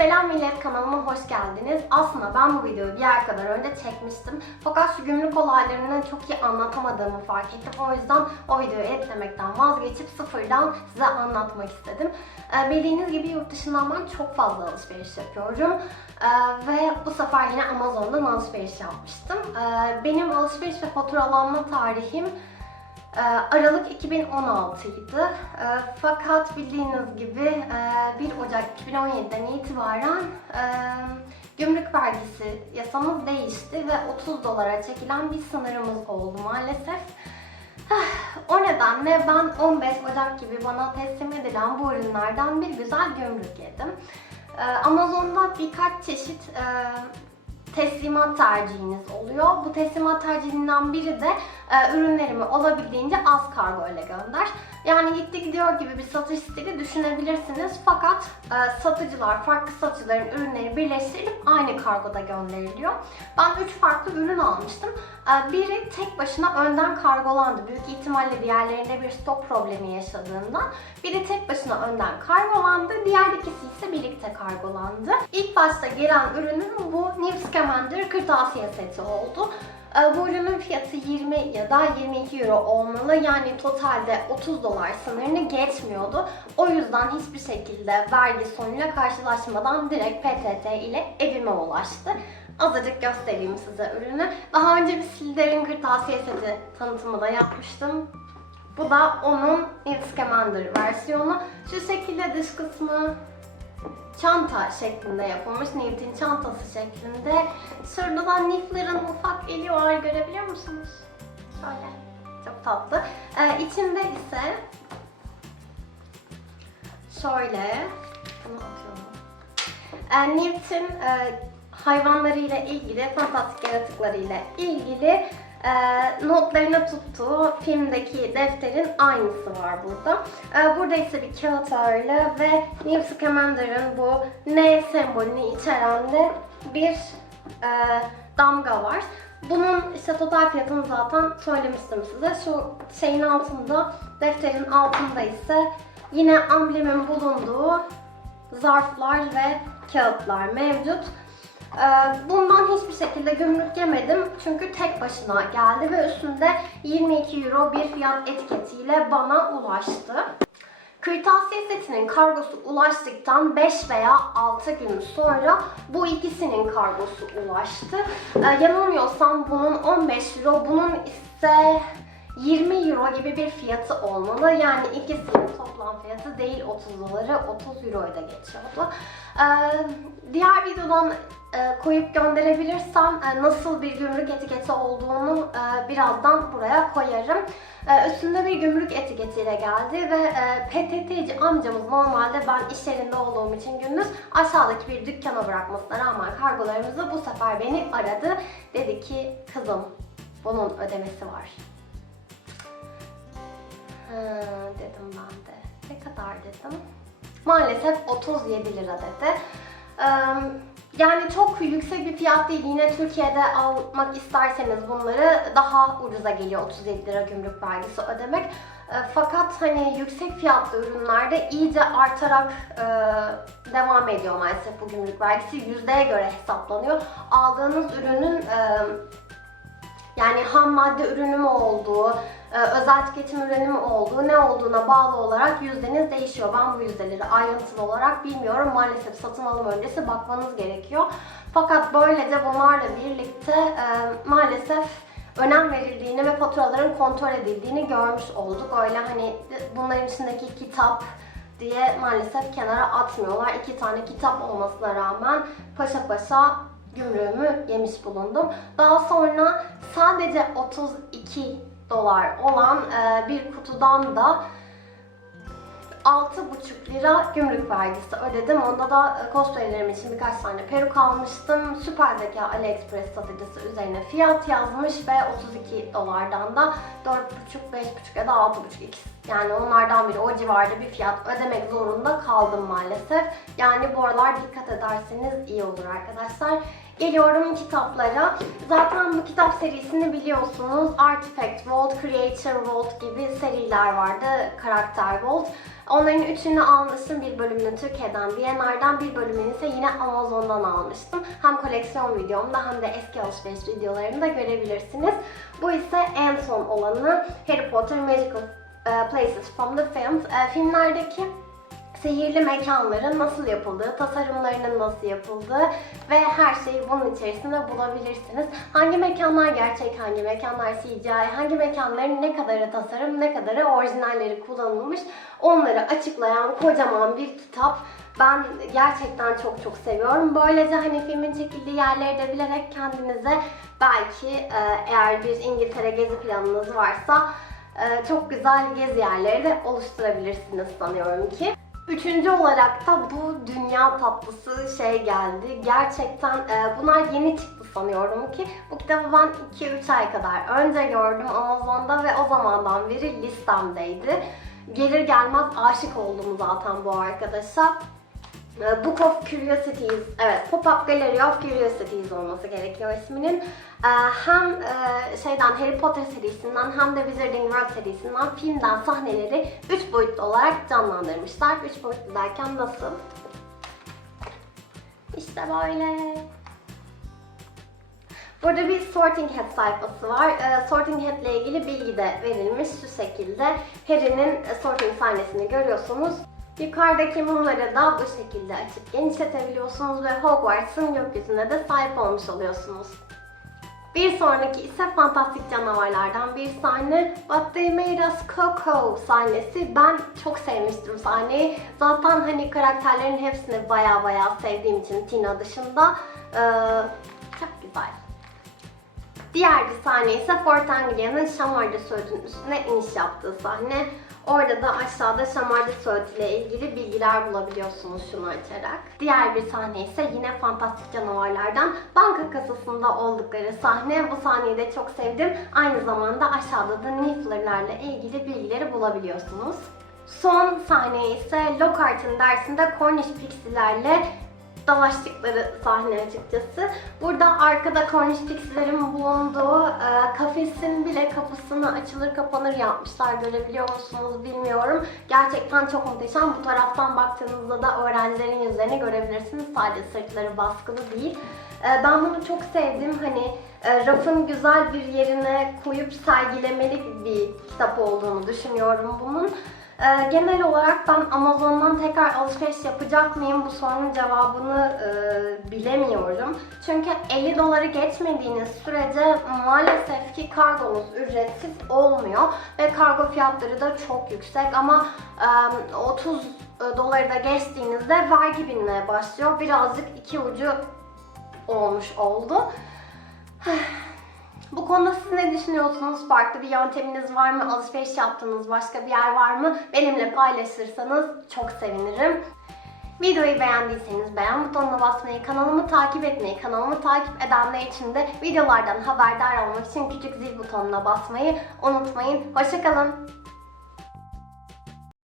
Selam millet kanalıma hoş geldiniz. Aslında ben bu videoyu bir ay kadar önce çekmiştim. Fakat şu gümrük olaylarını çok iyi anlatamadığımı fark ettim. O yüzden o videoyu editlemekten vazgeçip sıfırdan size anlatmak istedim. Ee, bildiğiniz gibi yurt dışından ben çok fazla alışveriş yapıyorum. Ee, ve bu sefer yine Amazon'dan alışveriş yapmıştım. Ee, benim alışveriş ve faturalanma tarihim Aralık 2016 idi. Ee, Fakat bildiğiniz gibi e, 1 Ocak 2017'den itibaren e, gümrük vergisi yasamız değişti ve 30 dolara çekilen bir sınırımız oldu maalesef. O nedenle ben 15 Ocak gibi bana teslim edilen bu ürünlerden bir güzel gümrük yedim. Ee, Amazon'da birkaç çeşit e, teslimat tercihiniz oluyor. Bu teslimat tercihinden biri de e, ürünlerimi olabildiğince az kargo ile gönder. Yani gitti gidiyor gibi bir satış stili düşünebilirsiniz. Fakat e, satıcılar, farklı satıcıların ürünleri birleştirilip aynı kargoda gönderiliyor. Ben 3 farklı ürün almıştım. E, biri tek başına önden kargolandı. Büyük ihtimalle diğerlerinde bir stok problemi yaşadığından. Biri tek başına önden kargolandı. Diğer ikisi ise birlikte kargolandı. İlk başta gelen ürünüm bu New Scamander kırtasiye seti oldu. Bu ürünün fiyatı 20 ya da 22 euro olmalı. Yani totalde 30 dolar sınırını geçmiyordu. O yüzden hiçbir şekilde vergi sonuyla karşılaşmadan direkt PTT ile evime ulaştı. Azıcık göstereyim size ürünü. Daha önce bir Silder'in kırtasiye seti tanıtımı da yapmıştım. Bu da onun Scamander versiyonu. Şu şekilde dış kısmı çanta şeklinde yapılmış. Nif'in çantası şeklinde. Şurada da Nif'lerin ufak eli var görebiliyor musunuz? Şöyle. Çok tatlı. Ee, içinde ise şöyle bunu atıyorum. Ee, Newt'in e, hayvanlarıyla ilgili, fantastik yaratıklarıyla ilgili e, notlarını tuttuğu filmdeki defterin aynısı var burada. E, burada ise bir kağıt ağırlığı ve New Scamander'ın bu N sembolünü içeren de bir e, damga var. Bunun işte total fiyatını zaten söylemiştim size. Şu şeyin altında, defterin altında ise yine amblemin bulunduğu zarflar ve kağıtlar mevcut. Ee, Bundan hiçbir şekilde gümrük yemedim çünkü tek başına geldi ve üstünde 22 euro bir fiyat etiketiyle bana ulaştı. Kırtasiye setinin kargosu ulaştıktan 5 veya 6 gün sonra bu ikisinin kargosu ulaştı. Ee, yanılmıyorsam bunun 15 euro, bunun ise 20 euro gibi bir fiyatı olmalı. Yani ikisinin toplam fiyatı değil 30 doları, 30 euroya da geçiyordu. Ee, diğer videodan e, koyup gönderebilirsem e, nasıl bir gümrük etiketi olduğunu e, birazdan buraya koyarım. E, üstünde bir gümrük etiketiyle geldi ve e, PTT'ci amcamız normalde ben iş yerinde olduğum için gündüz aşağıdaki bir dükkana bırakmasına rağmen kargolarımızı bu sefer beni aradı. Dedi ki kızım bunun ödemesi var. Ha, dedim ben de. Ne kadar dedim. Maalesef 37 lira dedi. Ee, yani çok yüksek bir fiyat değil. Yine Türkiye'de almak isterseniz bunları daha ucuza geliyor 37 lira gümrük vergisi ödemek. Ee, Fakat hani yüksek fiyatlı ürünlerde iyice artarak e, devam ediyor maalesef bu gümrük vergisi. Yüzdeye göre hesaplanıyor. Aldığınız ürünün e, yani ham madde ürünü mü olduğu, özel tüketim ürünü olduğu, ne olduğuna bağlı olarak yüzdeniz değişiyor. Ben bu yüzdeleri ayrıntılı olarak bilmiyorum. Maalesef satın alım öncesi bakmanız gerekiyor. Fakat böylece bunlarla birlikte e, maalesef önem verildiğini ve faturaların kontrol edildiğini görmüş olduk. Öyle hani bunların içindeki kitap diye maalesef kenara atmıyorlar. İki tane kitap olmasına rağmen paşa paşa gümrüğümü yemiş bulundum. Daha sonra sadece 32 dolar olan bir kutudan da 6,5 lira gümrük vergisi ödedim. Onda da e, cosplaylerim için birkaç tane peruk almıştım. Süper Zeka AliExpress satıcısı üzerine fiyat yazmış ve 32 dolardan da 4,5, 5,5 ya da 6,5 ikisi. Yani onlardan biri o civarda bir fiyat ödemek zorunda kaldım maalesef. Yani bu aralar dikkat ederseniz iyi olur arkadaşlar. Geliyorum kitaplara. Zaten bu kitap serisini biliyorsunuz. Artifact Vault, Creature Vault gibi seriler vardı. Karakter Vault. Onların üçünü almıştım. Bir bölümünü Türkiye'den, DNR'dan, bir bölümünü ise yine Amazon'dan almıştım. Hem koleksiyon videomda hem de eski alışveriş videolarımda görebilirsiniz. Bu ise en son olanı Harry Potter Magical e, Places from the Films. E, filmlerdeki sihirli mekanların nasıl yapıldığı, tasarımlarının nasıl yapıldığı ve her şeyi bunun içerisinde bulabilirsiniz. Hangi mekanlar gerçek, hangi mekanlar CGI, hangi mekanların ne kadarı tasarım, ne kadarı orijinalleri kullanılmış onları açıklayan kocaman bir kitap. Ben gerçekten çok çok seviyorum. Böylece hani filmin çekildiği yerleri de bilerek kendinize belki e, eğer bir İngiltere gezi planınız varsa e, çok güzel gezi yerleri de oluşturabilirsiniz sanıyorum ki. Üçüncü olarak da bu dünya tatlısı şey geldi. Gerçekten e, bunlar yeni çıktı sanıyorum ki. Bu kitabı ben 2-3 ay kadar önce gördüm Amazon'da ve o zamandan beri listemdeydi. Gelir gelmez aşık oldum zaten bu arkadaşa. E, Book of Curiosities, evet Pop-Up Gallery of Curiosities olması gerekiyor isminin. E, Hem e, şeyden Harry Potter serisinden hem de Wizarding World serisinden filmden sahneleri 3 boyutlu olarak canlandırmışlar. 3 boyutlu derken nasıl? İşte böyle. Burada bir Sorting Hat sayfası var. E, Sorting Hat ile ilgili bilgi de verilmiş şu şekilde. Harry'nin e, sorting sahnesini görüyorsunuz. Yukarıdaki mumları da bu şekilde açıp genişletebiliyorsunuz ve Hogwarts'ın gökyüzüne de sahip olmuş oluyorsunuz. Bir sonraki ise fantastik canavarlardan bir sahne What They Made Us Coco sahnesi. Ben çok sevmiştim sahneyi. Zaten hani karakterlerin hepsini baya baya sevdiğim için Tina dışında ee, çok güzel. Diğer bir sahne ise Fort Anglia'nın Şamarda Söğüt'ün üstüne iniş yaptığı sahne. Orada da aşağıda Şamarda Söğüt ile ilgili bilgiler bulabiliyorsunuz şunu açarak. Diğer bir sahne ise yine fantastik canavarlardan banka kasasında oldukları sahne. Bu sahneyi de çok sevdim. Aynı zamanda aşağıda da Niffler'larla ilgili bilgileri bulabiliyorsunuz. Son sahne ise Lockhart'ın dersinde Cornish Pixie'lerle dalaştıkları sahne açıkçası. Burada arkada Cornish Pixie'lerin bulunduğu e, kafesin bile kapısını açılır kapanır yapmışlar. Görebiliyor musunuz bilmiyorum. Gerçekten çok muhteşem. Bu taraftan baktığınızda da öğrencilerin yüzlerini görebilirsiniz. Sadece sırtları baskılı değil. E, ben bunu çok sevdim. Hani e, rafın güzel bir yerine koyup sergilemelik bir kitap olduğunu düşünüyorum bunun. Ee, genel olarak ben Amazon'dan tekrar alışveriş yapacak mıyım bu sorunun cevabını e, bilemiyorum. Çünkü 50 doları geçmediğiniz sürece maalesef ki kargonuz ücretsiz olmuyor ve kargo fiyatları da çok yüksek ama e, 30 doları da geçtiğinizde vergi binmeye başlıyor. Birazcık iki ucu olmuş oldu. Bu konuda siz ne düşünüyorsunuz? Farklı bir yönteminiz var mı? Alışveriş yaptığınız başka bir yer var mı? Benimle paylaşırsanız çok sevinirim. Videoyu beğendiyseniz beğen butonuna basmayı, kanalımı takip etmeyi, kanalımı takip edenler için de videolardan haberdar olmak için küçük zil butonuna basmayı unutmayın. Hoşçakalın.